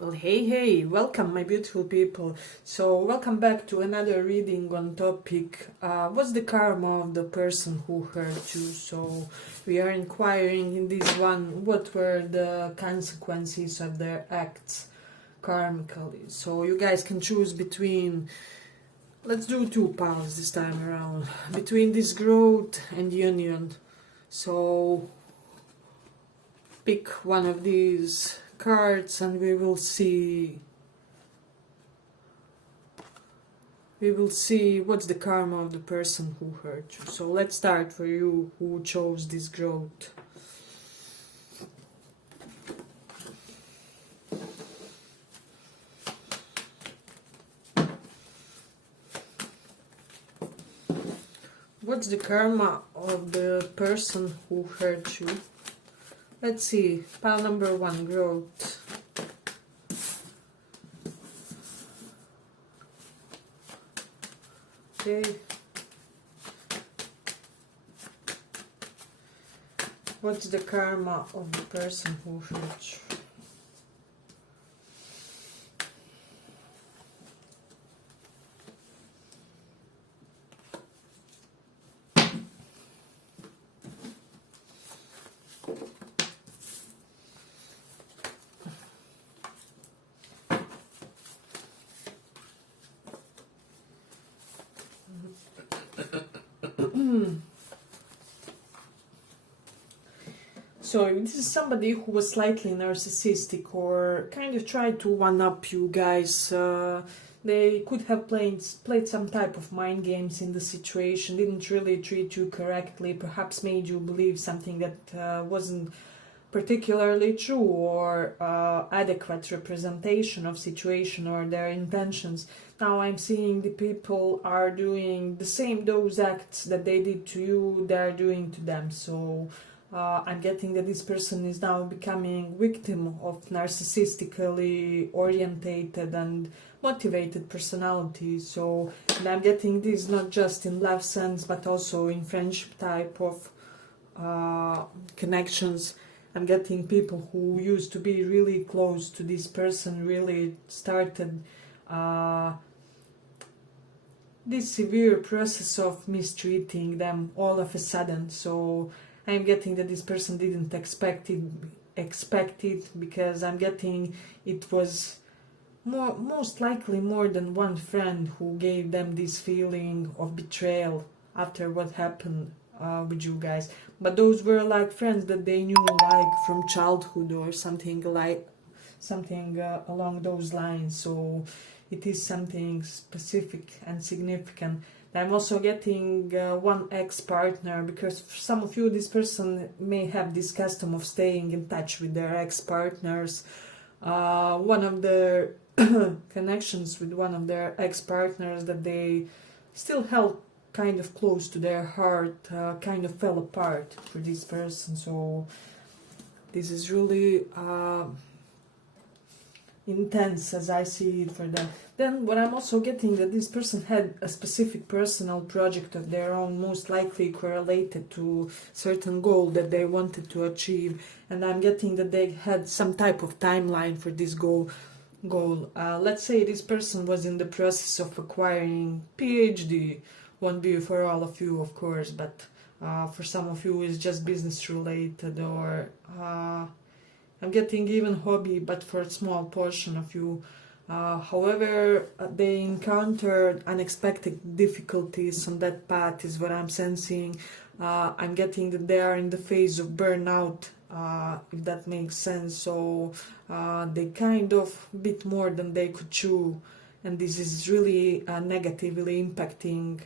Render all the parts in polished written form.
Well, hey, welcome my beautiful people. So welcome back to another reading on topic, what's the karma of the person who hurt you? So we are inquiring in this one, what were the consequences of their acts karmically? So you guys can choose between, let's do two paths this time around, between this growth and union. So pick one of these cards and we will see what's the karma of the person who hurt you. So let's start for you who chose this growth. What's the karma of the person who hurt you? Let's see, pile number one, growth. Okay. What's the karma of the person who hurt you? So this is somebody who was slightly narcissistic or kind of tried to one-up you guys. They could have played some type of mind games in the situation, didn't really treat you correctly, perhaps made you believe something that wasn't particularly true or adequate representation of situation or their intentions. Now I'm seeing the people are doing the same, those acts that they did to you, they're doing to them. So I'm getting that this person is now becoming victim of narcissistically orientated and motivated personality. So, and I'm getting this not just in love sense but also in friendship type of connections. I'm getting people who used to be really close to this person really started this severe process of mistreating them all of a sudden. So I'm getting that this person didn't expect it because I'm getting it was most likely more than one friend who gave them this feeling of betrayal after what happened with you guys. But those were like friends that they knew like from childhood or something along those lines. So it is something specific and significant. I'm also getting one ex-partner, because for some of you this person may have this custom of staying in touch with their ex-partners. One of their connections with one of their ex-partners that they still held kind of close to their heart kind of fell apart for this person. So this is really intense as I see it for them. Then what I'm also getting that this person had a specific personal project of their own, most likely correlated to certain goal that they wanted to achieve, and I'm getting that they had some type of timeline for this goal. Let's say this person was in the process of acquiring PhD. Won't be for all of you, of course, but for some of you it's just business related, or I'm getting even hobby, but for a small portion of you. However, they encountered unexpected difficulties on that path is what I'm sensing. I'm getting that they are in the phase of burnout, if that makes sense. So they kind of bit more than they could chew, and this is really negatively impacting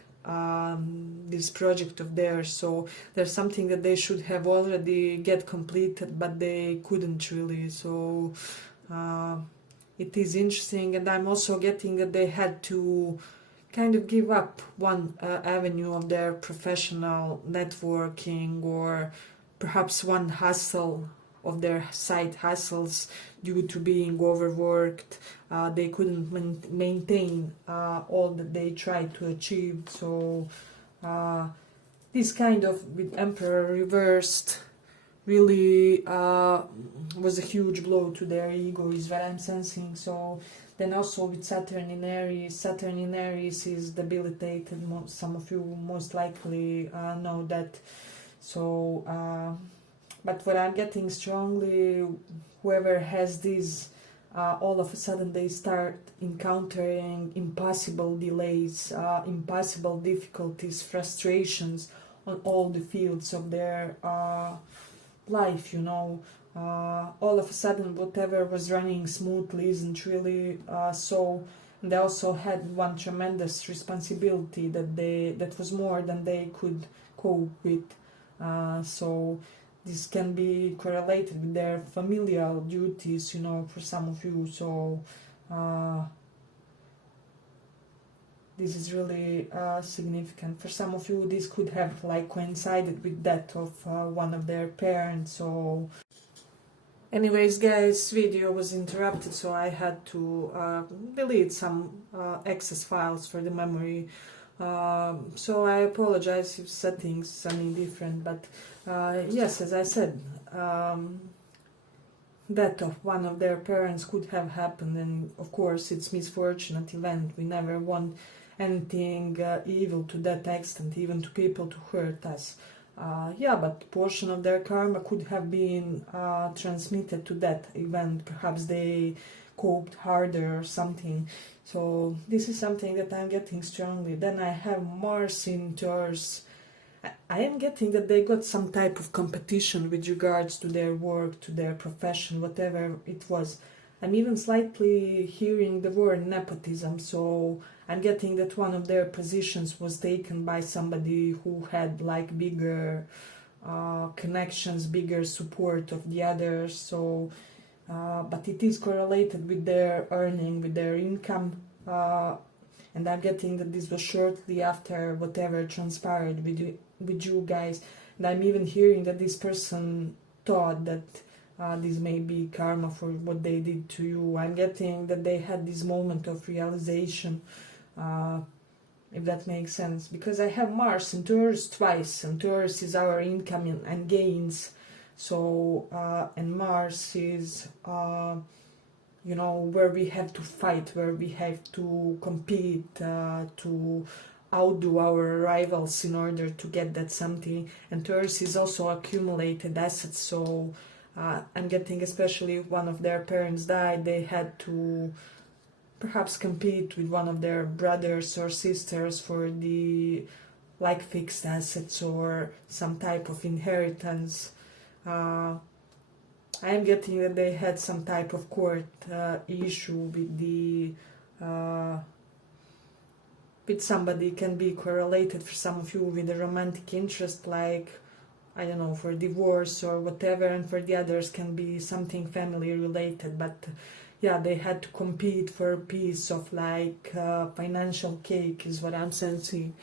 this project of theirs. So there's something that they should have already get completed, but they couldn't really. So it is interesting, and I'm also getting that they had to kind of give up one avenue of their professional networking, or perhaps one hustle of their side hustles due to being overworked. They couldn't maintain all that they tried to achieve. So this kind of, with Emperor reversed, really was a huge blow to their ego, is what I'm sensing. So then also with Saturn in Aries is debilitated. Some of you most likely know that. So but what I'm getting strongly, whoever has this, all of a sudden they start encountering impossible delays, impossible difficulties, frustrations on all the fields of their life, you know. All of a sudden whatever was running smoothly isn't really so. And they also had one tremendous responsibility that was more than they could cope with. So this can be correlated with their familial duties, you know, for some of you. So this is really significant. For some of you, this could have like coincided with that of one of their parents. So anyways, guys, video was interrupted, so I had to delete some excess files for the memory. So I apologize if settings any different, but yes, as I said, death of one of their parents could have happened, and of course it's misfortunate event. We never want anything evil to that extent, even to people to hurt us. Yeah, but portion of their karma could have been transmitted to that event. Perhaps they coped harder or something. So this is something that I'm getting strongly. Then I have Mars in Taurus. I am getting that they got some type of competition with regards to their work, to their profession, whatever it was. I'm even slightly hearing the word nepotism, so I'm getting that one of their positions was taken by somebody who had like bigger connections, bigger support of the others. So but it is correlated with their earning, with their income, and I'm getting that this was shortly after whatever transpired with you guys. And I'm even hearing that this person thought that this may be karma for what they did to you. I'm getting that they had this moment of realization, if that makes sense, because I have Mars in Taurus twice, and Taurus is our income and gains. So and Mars is you know, where we have to fight, where we have to compete, to outdo our rivals in order to get that something. And Taurus is also accumulated assets. So I'm getting, especially if one of their parents died, they had to perhaps compete with one of their brothers or sisters for the like fixed assets or some type of inheritance. I am getting that they had some type of court issue with the with somebody. Can be correlated for some of you with a romantic interest, like I don't know, for divorce or whatever, and for the others can be something family related. But yeah, they had to compete for a piece of like financial cake is what I'm sensing.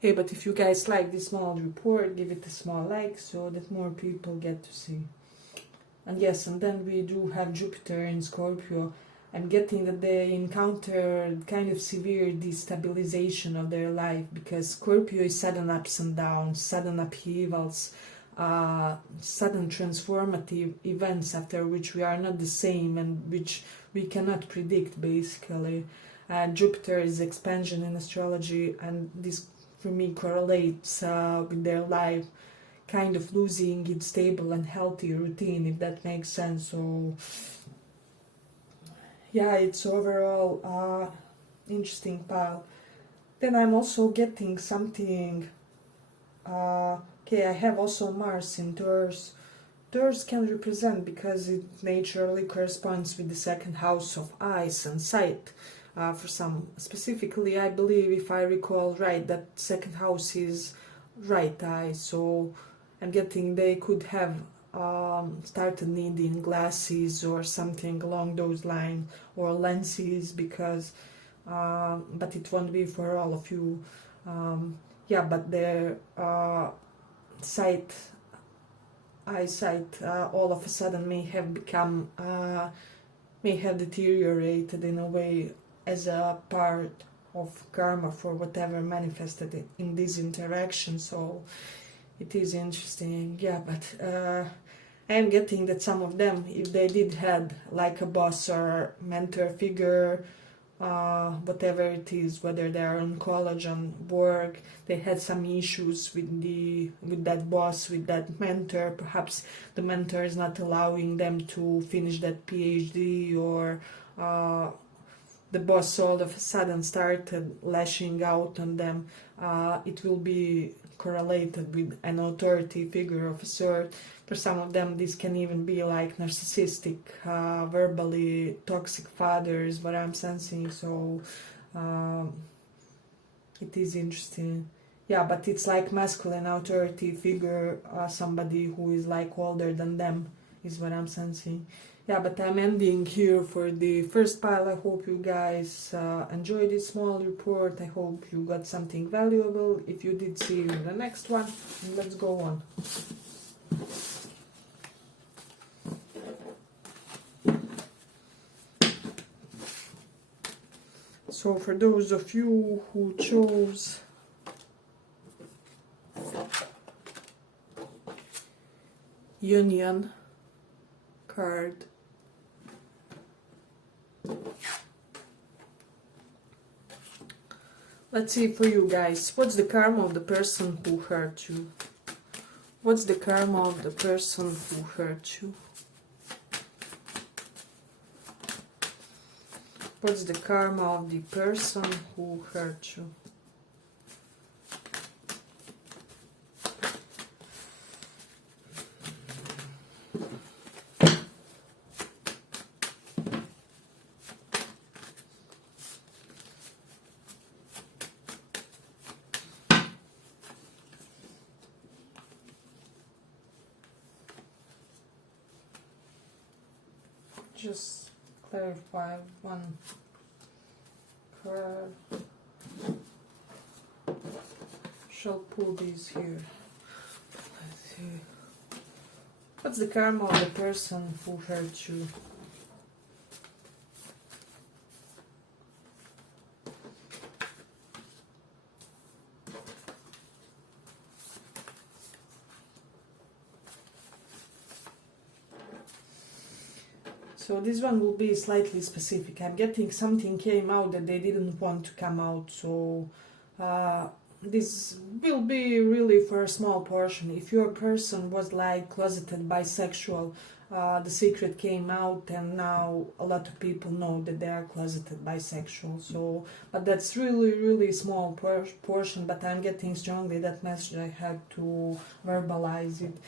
Hey, but if you guys like this small report, give it a small like so that more people get to see. And yes, and then we do have Jupiter in Scorpio. I'm getting that they encountered kind of severe destabilization of their life, because Scorpio is sudden ups and downs, sudden upheavals, sudden transformative events after which we are not the same and which we cannot predict, basically. Jupiter is expansion in astrology, and this for me correlates with their life kind of losing its stable and healthy routine, if that makes sense. So yeah, it's overall interesting pile. Then I'm also getting something, okay, I have also Mars in Taurus. Taurus can represent, because it naturally corresponds with the second house of eyes and sight. For some, specifically, I believe, if I recall right, that second house is right eye. So I'm getting they could have started needing glasses or something along those lines, or lenses, because but it won't be for all of you. Yeah, but their eyesight all of a sudden may have become may have deteriorated in a way as a part of karma for whatever manifested in this interaction. So it is interesting. Yeah, but I am getting that some of them, if they did had like a boss or mentor figure, whatever it is, whether they are in college, on work, they had some issues with that boss, with that mentor. Perhaps the mentor is not allowing them to finish that PhD, or the boss all of a sudden started lashing out on them. It will be correlated with an authority figure of a sort. For some of them, this can even be like narcissistic, verbally toxic father is what I'm sensing. So it is interesting. Yeah, but it's like masculine authority figure, somebody who is like older than them is what I'm sensing. Yeah, but I'm ending here for the first pile. I hope you guys enjoyed this small report. I hope you got something valuable. If you did, see you in the next one. And let's go on. So for those of you who chose Union card, let's see for you guys. What's the karma of the person who hurt you? What's the karma of the person who hurt you? What's the karma of the person who hurt you? Just clarify one card. Shall pull these here. Let's see. What's the karma of the person who hurt you? So this one will be slightly specific. I'm getting something came out that they didn't want to come out. So this will be really for a small portion. If your person was like closeted bisexual, the secret came out, and now a lot of people know that they are closeted bisexual. So, but that's really small portion. But I'm getting strongly that message. I had to verbalize it.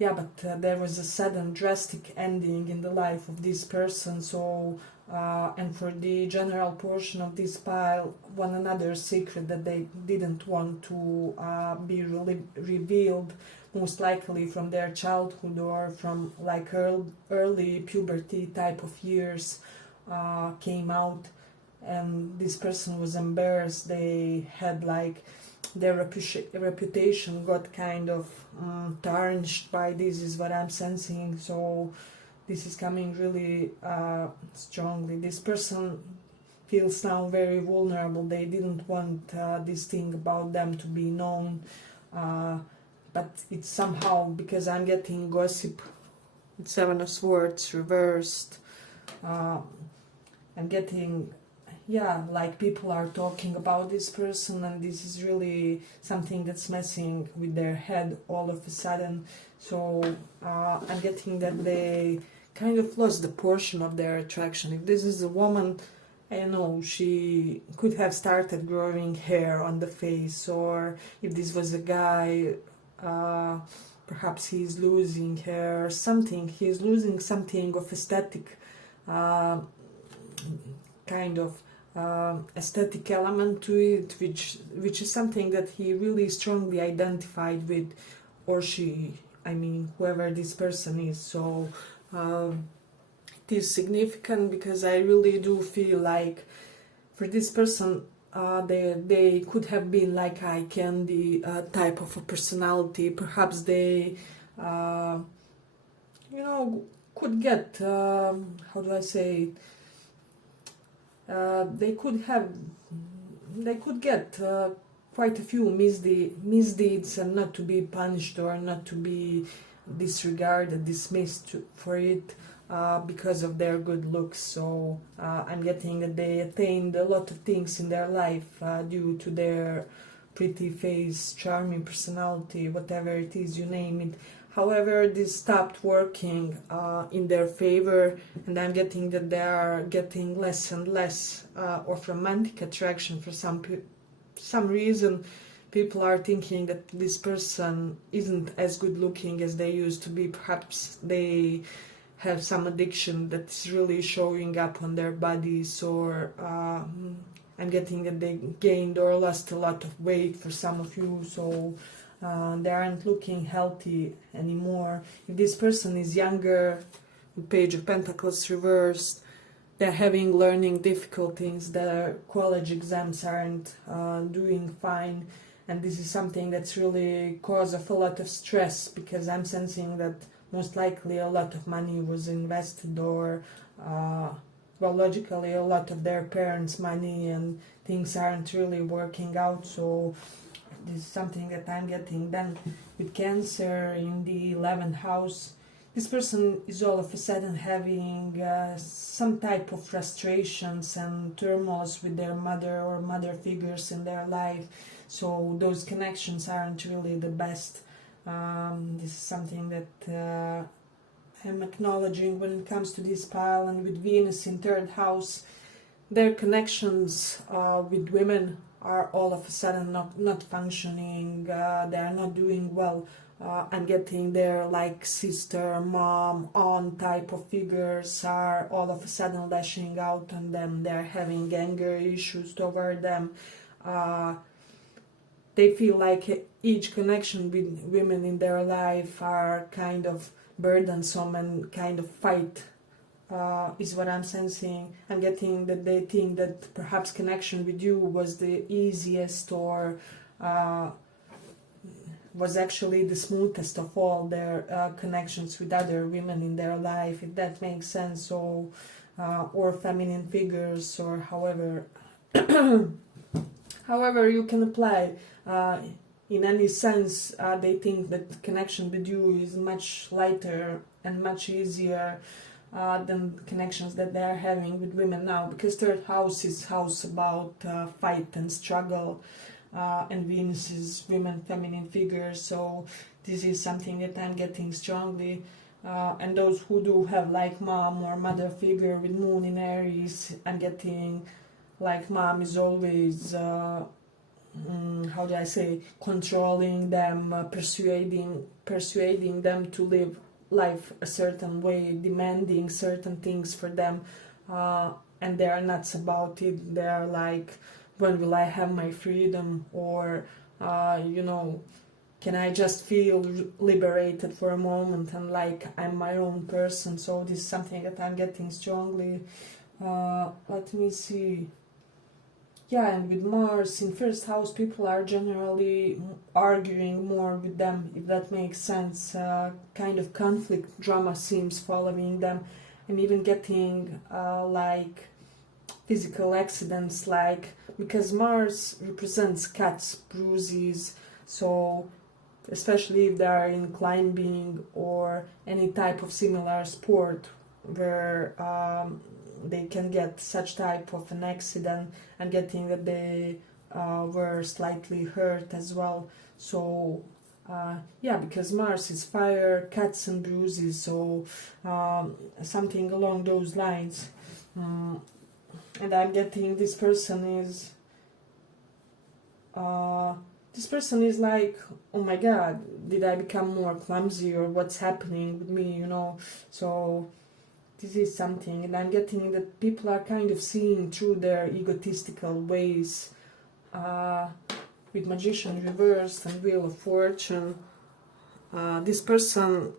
Yeah, but there was a sudden drastic ending in the life of this person. So and for the general portion of this pile, one another secret that they didn't want to be really revealed, most likely from their childhood or from like early puberty type of years, came out, and this person was embarrassed. They had like their reputation got kind of tarnished by this, is what I'm sensing. So this is coming really strongly. This person feels now very vulnerable. They didn't want this thing about them to be known, but it's somehow, because I'm getting gossip, it's Seven of Swords reversed. I'm getting, yeah, like people are talking about this person, and this is really something that's messing with their head all of a sudden. So I'm getting that they kind of lost the portion of their attraction. If this is a woman, I know she could have started growing hair on the face, or if this was a guy, perhaps he's losing hair or something. He's losing something of aesthetic, kind of aesthetic element to it, which is something that he really strongly identified with, or she, I mean, whoever this person is. So it is significant, because I really do feel like for this person, they could have been like eye candy type of a personality. Perhaps they, could get, how do I say it? They could get quite a few misdeeds and not to be punished, or not to be disregarded, dismissed for it because of their good looks. So I'm getting that they attained a lot of things in their life due to their pretty face, charming personality, whatever it is, you name it. However, this stopped working in their favor, and I'm getting that they are getting less and less of romantic attraction for some reason. People are thinking that this person isn't as good looking as they used to be. Perhaps they have some addiction that's really showing up on their bodies, or I'm getting that they gained or lost a lot of weight for some of you, so they aren't looking healthy anymore. If this person is younger, Page of Pentacles reversed, they're having learning difficulties, their college exams aren't doing fine, and this is something that's really cause of a lot of stress, because I'm sensing that most likely a lot of money was invested, or well, logically a lot of their parents' money, and things aren't really working out. So this is something that I'm getting. Then with Cancer in the 11th house, this person is all of a sudden having some type of frustrations and turmoils with their mother or mother figures in their life. So those connections aren't really the best. This is something that I'm acknowledging when it comes to this pile. And with Venus in 3rd house, their connections with women are all of a sudden not functioning. They are not doing well. I'm getting their like sister, mom, aunt type of figures are all of a sudden lashing out on them. They're having anger issues toward them. They feel like each connection with women in their life are kind of burdensome and kind of fight is what I'm sensing. I'm getting that they think that perhaps connection with you was the easiest, or was actually the smoothest of all their connections with other women in their life, if that makes sense. So or feminine figures, or however however you can apply. In any sense, they think that connection with you is much lighter and much easier than connections that they are having with women now, because 3rd house is house about fight and struggle, and Venus is women, feminine figures. So this is something that I'm getting strongly. And those who do have like mom or mother figure with moon in Aries, I'm getting like mom is always how do I say, controlling them, persuading them to live life a certain way, demanding certain things for them, and they are nuts about it. They are like, when will I have my freedom, or can I just feel liberated for a moment and like I'm my own person. So this is something that I'm getting strongly. Let me see. Yeah, and with Mars in 1st house, people are generally arguing more with them, if that makes sense. Kind of conflict drama seems following them. I'm even getting like physical accidents, like, because Mars represents cuts, bruises, so especially if they are in climbing or any type of similar sport where they can get such type of an accident, and getting that they were slightly hurt as well. So yeah, because Mars is fire, cuts and bruises, so something along those lines. And I'm getting this person is like, oh my god, did I become more clumsy, or what's happening with me, so this is something. And I'm getting that people are kind of seeing through their egotistical ways, with Magician reversed and Wheel of Fortune. This person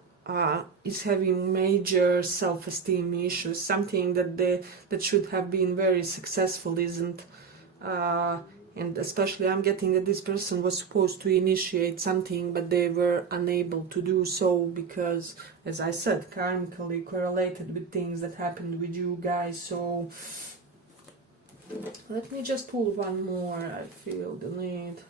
is having major self-esteem issues, something that should have been very successful isn't. And especially I'm getting that this person was supposed to initiate something, but they were unable to do so because, as I said, karmically correlated with things that happened with you guys. So let me just pull one more, I feel the need.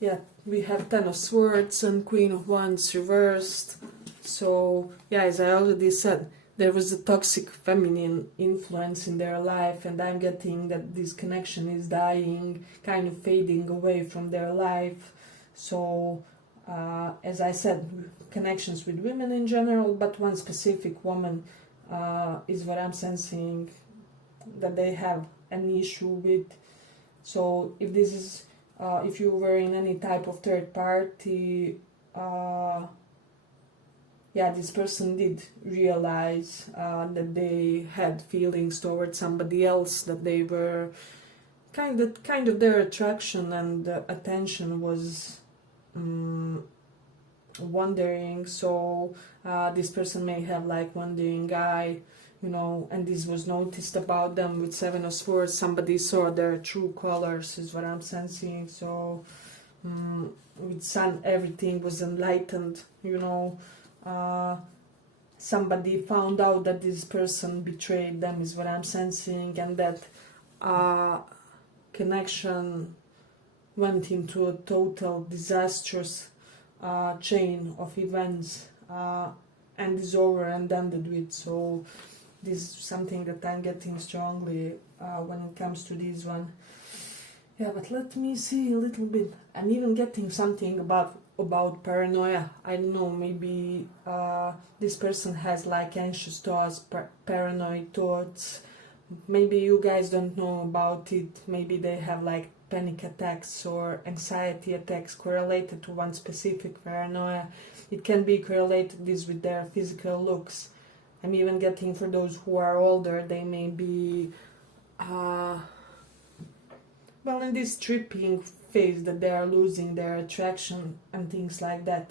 yeah, we have Ten of Swords and Queen of Wands reversed. So yeah, as I already said, there was a toxic feminine influence in their life, and I'm getting that this connection is dying, kind of fading away from their life. So as I said, connections with women in general, but one specific woman is what I'm sensing that they have an issue with. So if this is if you were in any type of third party, yeah, this person did realize that they had feelings towards somebody else, that they were kind of their attraction and attention was wandering. So this person may have like wandering eye, you know, and this was noticed about them with Seven of Swords. Somebody saw their true colors, is what I'm sensing. So with Sun, everything was enlightened, you know. Somebody found out that this person betrayed them, is what I'm sensing, and that connection went into a total disastrous chain of events and is over and ended with. So this is something that I'm getting strongly when it comes to this one. Yeah, but let me see a little bit. I'm even getting something about paranoia. I don't know, maybe this person has like anxious thoughts, paranoid thoughts. Maybe you guys don't know about it. Maybe they have like panic attacks or anxiety attacks correlated to one specific paranoia. It can be correlated this with their physical looks. I'm even getting for those who are older, they may be well, in this tripping phase that they are losing their attraction and things like that.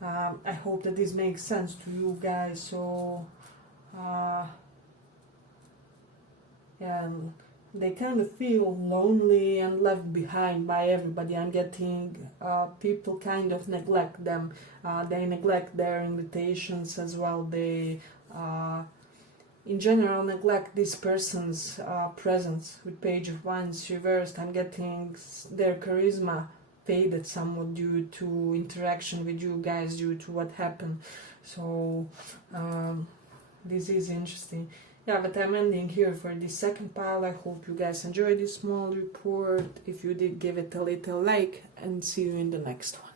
I hope that this makes sense to you guys. So yeah, they kind of feel lonely and left behind by everybody. I'm getting people kind of neglect them. They neglect their invitations as well. They in general neglect this person's presence. With Page of Wands reversed, I'm getting their charisma faded somewhat due to interaction with you guys, due to what happened. So this is interesting. Yeah, but I'm ending here for this second pile. I hope you guys enjoyed this small report. If you did, give it a little like, and see you in the next one.